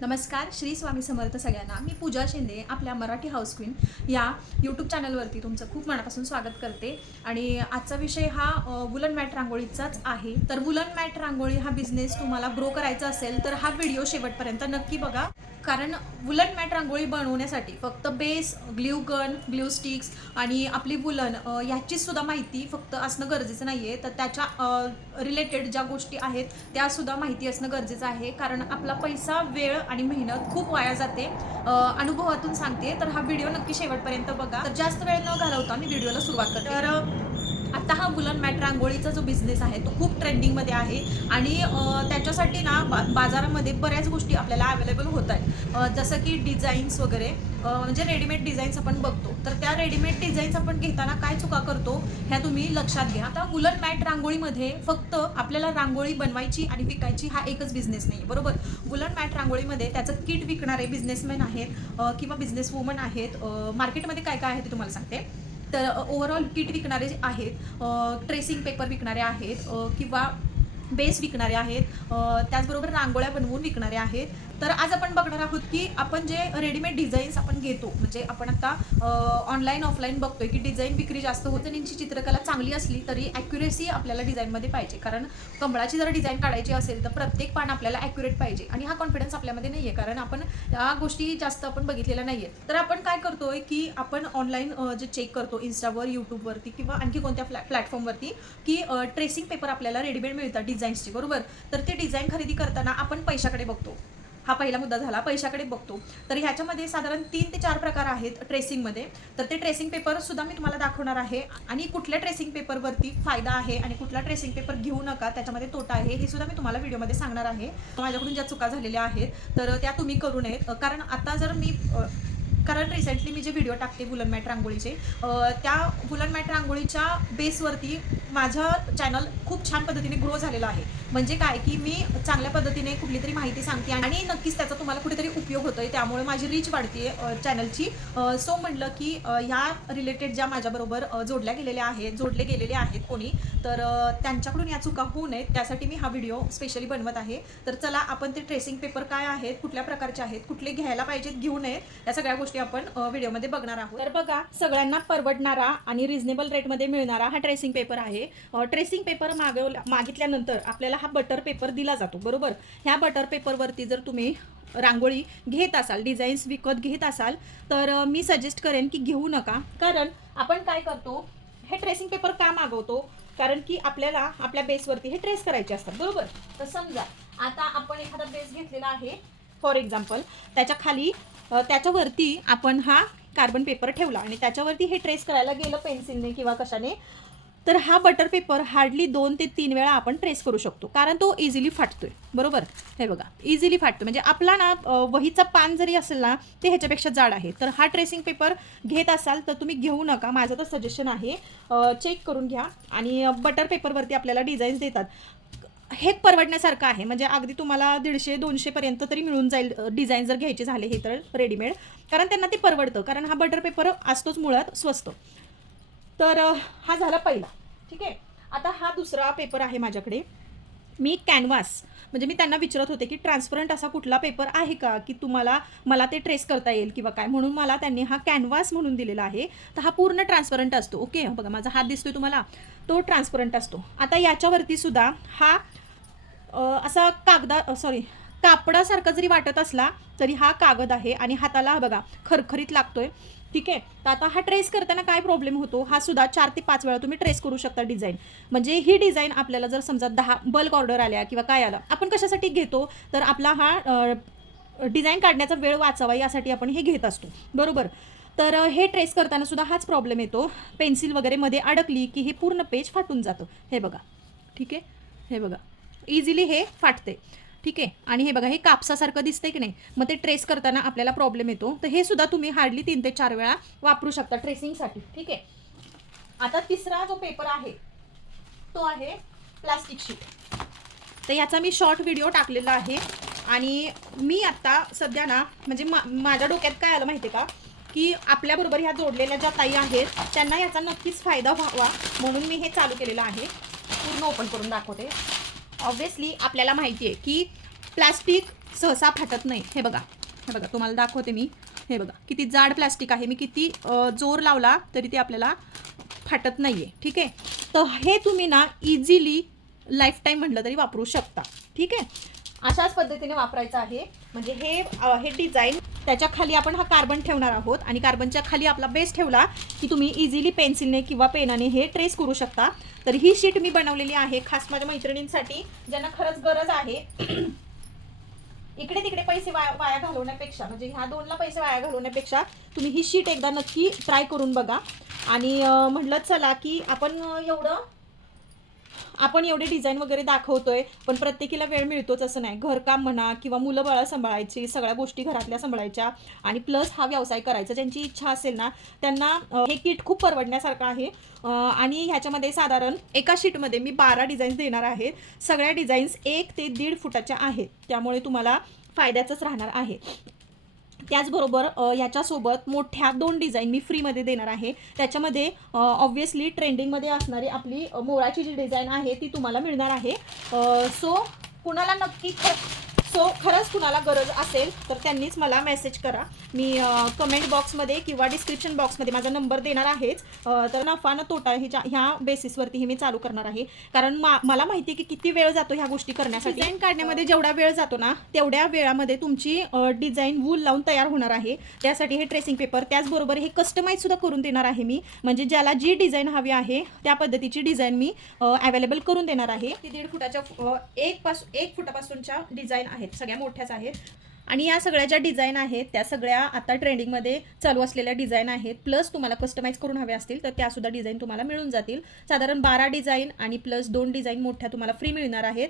नमस्कार, श्री स्वामी समर्थ सगळ्यांना. मी पूजा शिंदे आपल्या मराठी हाऊस क्वीन या यूट्यूब चॅनलवरती तुमचं खूप मनापासून स्वागत करते. आणि आजचा विषय हा वुलन मॅट रांगोळीचाच आहे. तर वुलन मॅट रांगोळी हा बिझनेस तुम्हाला ग्रो करायचा असेल तर हा व्हिडिओ शेवटपर्यंत नक्की बघा. कारण वुलन मॅट रांगोळी बनवण्यासाठी फक्त base, glue gun, glue sticks आणि आपली वुलन याचीच सुद्धा माहिती फक्त असणं गरजेचं नाही आहे, तर त्याच्या रिलेटेड ज्या गोष्टी आहेत त्यासुद्धा माहिती असणं गरजेचं आहे. कारण आपला पैसा, वेळ आणि मेहनत खूप वाया जाते. अनुभवातून सांगते, तर हा व्हिडिओ नक्की शेवटपर्यंत बघा. तर जास्त वेळ न घालवता मी व्हिडिओला सुरुवात करते. तर आता हा वुलन मॅट रांगोळीचा जो बिझनेस आहे तो खूप ट्रेंडिंगमध्ये आहे आणि त्याच्यासाठी ना बाजारामध्ये बऱ्याच गोष्टी आपल्याला अवेलेबल होत आहेत. जसं की डिझाईन्स वगैरे, म्हणजे रेडीमेड डिझाईन्स आपण बघतो. तर त्या रेडीमेड डिझाईन्स आपण घेताना काय चुका करतो ह्या तुम्ही लक्षात घ्या. आता वुलन मॅट रांगोळीमध्ये फक्त आपल्याला रांगोळी बनवायची आणि विकायची हा एकच बिझनेस नाही, बरोबर. वुलन मॅट रांगोळीमध्ये त्याचं किट विकणारे बिझनेसमॅन आहेत किंवा बिझनेस वुमन आहेत. मार्केटमध्ये काय काय आहे ते तुम्हाला सांगते. तर ओव्हरऑल किट विकणारे आहेत, ट्रेसिंग पेपर विकणारे आहेत किंवा बेस विकणारे आहेत, त्याचबरोबर रांगोळ्या बनवून विकणारे आहेत. तर आज आपण बघणार आहोत की आपण जे रेडीमेड डिझाईन्स आपण घेतो, म्हणजे आपण आता ऑनलाईन ऑफलाईन बघतोय की डिझाईन विक्री जास्त होते. त्यांची चित्रकला चांगली असली तरी ॲक्युरेसी आपल्याला डिझाईनमध्ये पाहिजे. कारण कमळाची जर डिझाईन काढायची असेल तर प्रत्येक पान आपल्याला ॲक्युरेट पाहिजे आणि हा कॉन्फिडन्स आपल्यामध्ये नाही आहे, कारण आपण या गोष्टी जास्त आपण बघितलेल्या नाही आहेत. तर आपण काय करतोय की आपण ऑनलाईन जे चेक करतो इंस्टावर, यूट्यूबवरती किंवा आणखी कोणत्या प्लॅटफॉर्मवरती की ट्रेसिंग पेपर आपल्याला रेडीमेड मिळतात डिझाईन्सची, बरोबर. तर ते डिझाईन खरेदी करताना आपण पैशाकडे बघतो. हा पहिला मुद्दा झाला, पैशाकडे बघतो. तर ह्याच्यामध्ये साधारण 3 ते 4 प्रकार आहेत ट्रेसिंगमध्ये. तर ते ट्रेसिंग पेपर सुद्धा मी तुम्हाला दाखवणार आहे आणि कुठल्या ट्रेसिंग पेपरवरती फायदा आहे आणि कुठला ट्रेसिंग पेपर घेऊ नका, त्याच्यामध्ये तोटा आहे, हे सुद्धा मी तुम्हाला व्हिडिओमध्ये सांगणार आहे. माझ्याकडून ज्या चुका झालेल्या आहेत तर त्या तुम्ही करू नयेत. कारण आता जर मी कारण रिसेंटली मी जे व्हिडिओ टाकते वुलन मॅट रांगोळीचे, त्या वुलन मॅट रांगोळीच्या बेसवरती माझं चॅनल खूप छान पद्धतीने ग्रो झालेलं आहे. म्हणजे काय की मी चांगल्या पद्धतीने कुठली तरी माहिती सांगते आणि नक्कीच त्याचा तुम्हाला कुठेतरी उपयोग होतोय, त्यामुळे माझी रीच वाढते चॅनलची. सो म्हटलं की ह्या रिलेटेड ज्या माझ्याबरोबर जोडले गेलेले आहेत कोणी, तर त्यांच्याकडून या चुका होऊ नयेत त्यासाठी मी हा व्हिडिओ स्पेशली बनवत आहे. तर चला आपण ते ट्रेसिंग पेपर काय आहेत, कुठल्या प्रकारचे आहेत, कुठले घ्यायला पाहिजेत, घेऊ नयेत, या सगळ्या गोष्टी आपण व्हिडिओमध्ये बघणार आहोत. तर बघा, सगळ्यांना परवडणारा आणि रिझनेबल रेटमध्ये मिळणारा हा ट्रेसिंग पेपर आहे. ट्रेसिंग पेपर मागितल्यानंतर आपल्याला हा बटर पेपर दिला जातो, बरोबर. ह्या बटर पेपरवरती जर तुम्ही रांगोळी घेत असाल, डिझाईन्स विकत घेत असाल, तर मी सजेस्ट करेन की घेऊ नका. कारण आपण काय करतो, हे ट्रेसिंग पेपर का मागवतो, कारण की आपल्याला आपल्या बेसवरती हे ट्रेस करायचे असतात, बरोबर. तर समजा आता आपण एखादा बेस घेतलेला आहे फॉर एक्झाम्पल, त्याच्या खाली त्याच्यावरती आपण हा कार्बन पेपर ठेवला आणि त्याच्यावरती हे ट्रेस करायला गेलं पेन्सिलने किंवा कशाने, तर हा बटर पेपर हार्डली 2 ते 3 वेळा आपण ट्रेस करू शकतो, कारण तो इझिली फाटतोय, बरोबर. हे बघा, इझिली फाटतो. म्हणजे आपला ना वहीचा पान जरी असेल ना ते ह्याच्यापेक्षा जाड आहे. तर हा ट्रेसिंग पेपर घेत असाल तर तुम्ही घेऊ नका, माझं तर सजेशन आहे. चेक करून घ्या. आणि बटर पेपरवरती आपल्याला डिझाईन्स देतात, हे परवडण्यासारखं आहे. म्हणजे अगदी तुम्हाला 150-200 पर्यंत तरी मिळून जाईल डिझाईन जर घ्यायचे झाले हे तर रेडीमेड, कारण त्यांना ते परवडतं, कारण हा बटर पेपर असतोच मुळात स्वस्त. तर हा झाला पहिला, ठीक आहे. आता हा दुसरा पेपर आहे माझ्याकडे. मी कॅनव्हास, म्हणजे मी त्यांना विचारत होते की ट्रान्सपरंट असा कुठला पेपर आहे का की मला ते ट्रेस करता येईल किंवा काय, म्हणून मला त्यांनी हा कॅनव्हास म्हणून दिलेला आहे. तर हा पूर्ण ट्रान्सपरंट असतो. ओके, बघा माझा हात दिसतोय तुम्हाला, तो ट्रान्सपरंट असतो. आता याच्यावरती सुद्धा हा असा कापडासारखा जरी वाटत असला तरी हा कागद आहे आणि हाताला बघा खरखरीत लागतोय, ठीक आहे. तर आता हा ट्रेस करताना काय प्रॉब्लेम होतो, हा सुद्धा 4 ते 5 वेळा तुम्ही ट्रेस करू शकता डिझाईन. म्हणजे ही डिझाईन आपल्याला जर समजा 10 बल्क ऑर्डर आल्या किंवा काय आलं, आपण कशासाठी घेतो, तर आपला हा डिझाईन काढण्याचा वेळ वाचावा यासाठी आपण हे घेत असतो, बरोबर. तर हे ट्रेस करताना सुद्धा हाच प्रॉब्लेम येतो, पेन्सिल वगैरे मध्ये अडकली की हे पूर्ण पेज फाटून जातं. हे बघा, ठीक आहे. हे बघा, इझिली हे फाटते, ठीक आहे. आणि हे बघा, हे कापसासारखं दिसतंय की नाही, मग ते ट्रेस करताना आपल्याला प्रॉब्लेम येतो. तर हे सुद्धा तुम्ही हार्डली 3 ते 4 वेळा वापरू शकता ट्रेसिंगसाठी, ठीक आहे. आता तिसरा जो पेपर आहे तो आहे प्लास्टिक शीट. तर याचा मी शॉर्ट व्हिडिओ टाकलेला आहे आणि मी आत्ता सध्या ना म्हणजे माझ्या डोक्यात काय आलं माहिती आहे का, की आपल्याबरोबर ह्या जोडलेल्या ज्या ताई आहेत त्यांना याचा नक्कीच फायदा व्हावा म्हणून मी हे चालू केलेलं आहे. पूर्ण ओपन करून दाखवते. ऑब्व्हियसली आपल्याला माहिती आहे की प्लास्टिक सहसा फाटत नाही. हे बघा तुम्हाला दाखवते मी. हे बघा किती जाड प्लास्टिक आहे. मी किती जोर लावला तरी ते आपल्याला फाटत नाही आहे. ठीक आहे. तर हे तुम्ही ना इझिली लाईफ टाईम म्हटलं तरी वापरू शकता. ठीक आहे. अशाच पद्धतीने वापरायचं आहे. म्हणजे हे डिझाईन त्याच्या खाली आपण हा कार्बन ठेवणार आहोत आणि कार्बनच्या खाली आपला बेस ठेवला की तुम्ही इझिली पेन्सिलने किंवा पेनाने हे ट्रेस करू शकता. तर ही शीट मी बनवलेली आहे खास माझ्या मैत्रिणींसाठी ज्यांना खरंच गरज आहे. इकडे तिकडे पैसे वाया घालवण्यापेक्षा, म्हणजे ह्या 2ला पैसे वाया घालवण्यापेक्षा तुम्ही ही शीट एकदा नक्की ट्राय करून बघा. आणि म्हटलं चला की आपण एवढे डिझाईन वगैरे दाखवतोय, पण प्रत्येकीला वेळ मिळतोच असं नाही. घरकाम म्हणा किंवा मुलं बाळं सांभाळायची, सगळ्या गोष्टी घरातल्या सांभाळायच्या आणि प्लस हा व्यवसाय करायचा. ज्यांची इच्छा असेल ना त्यांना हे किट खूप परवडण्यासारखं आहे. आणि ह्याच्यामध्ये साधारण एका शीटमध्ये मी 12 डिझाईन्स देणार आहे. सगळ्या डिझाईन्स 1 ते 1.5 फुटाच्या आहेत, त्यामुळे तुम्हाला फायद्याचंच राहणार आहे. त्याचबरोबर ह्याच्यासोबत मोठ्या 2 डिझाईन मी फ्रीमध्ये देणार आहे. त्याच्यामध्ये ऑब्व्हियसली ट्रेंडिंगमध्ये असणारी आपली मोराची जी डिझाईन आहे ती तुम्हाला मिळणार आहे. खरंच कुणाला गरज असेल तर त्यांनीच मला मेसेज करा. मी कमेंट बॉक्समध्ये किंवा डिस्क्रिप्शन बॉक्समध्ये माझा नंबर देणार आहेच. तर नफा न तोटा ह्या बेसिसवरती मी चालू करणार आहे. कारण मला माहिती आहे की किती वेळ जातो ह्या गोष्टी करण्यासाठी. डिझाईन काढण्यामध्ये जेवढा वेळ जातो ना तेवढ्या वेळामध्ये तुमची डिझाईन वूल लावून तयार होणार आहे. त्यासाठी हे ट्रेसिंग पेपर, त्याचबरोबर हे कस्टमाइज सुद्धा करून देणार आहे मी. म्हणजे ज्याला जी डिझाईन हवी आहे त्या पद्धतीची डिझाईन मी अवेलेबल करून देणार आहे. ती 1.5 फुटाच्या 1 फुटापासूनच्या डिझाईन आहेत, सगळ्या मोठ्याच आहेत. आणि या सगळ्या ज्या डिझाईन आहेत त्या सगळ्या आता ट्रेंडिंगमध्ये चालू असलेल्या डिझाईन आहेत. प्लस तुम्हाला कस्टमाइज करून हवे असतील तर त्यासुद्धा डिझाईन तुम्हाला मिळून जातील. साधारण 12 डिझाईन आणि प्लस 2 डिझाईन मोठ्या तुम्हाला फ्री मिळणार आहेत.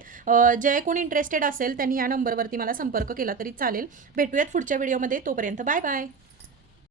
जे कोणी इंटरेस्टेड असेल त्यांनी या नंबरवरती मला संपर्क केला तरी चालेल. भेटूयात पुढच्या व्हिडिओमध्ये. तोपर्यंत बाय बाय.